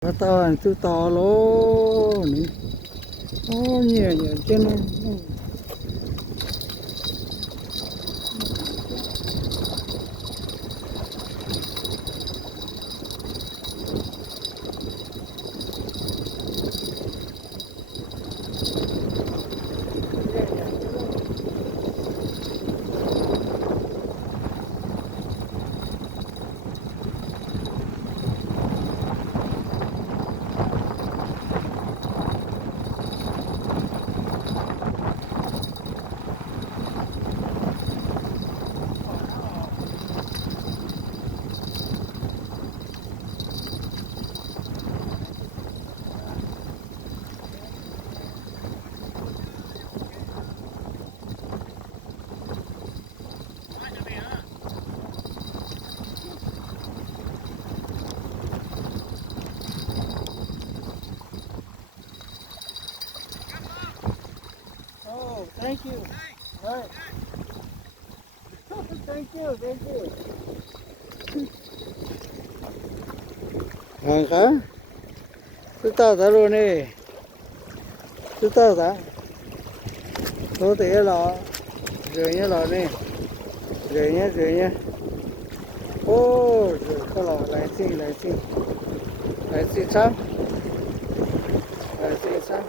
Cá to chú to luôn. Ô nhiều nhiều trên này. Oh, thank you. Right. Thank you, thank you. Hả? Chú tao ta luôn đi. Chú tao ta. Tôi thì lọ. Rồi nhé lọ đi. Rồi nhé, rồi nhé. Ô, rồi có lọ lại xin, lại xin. Lại xin sao? Lại xin sao?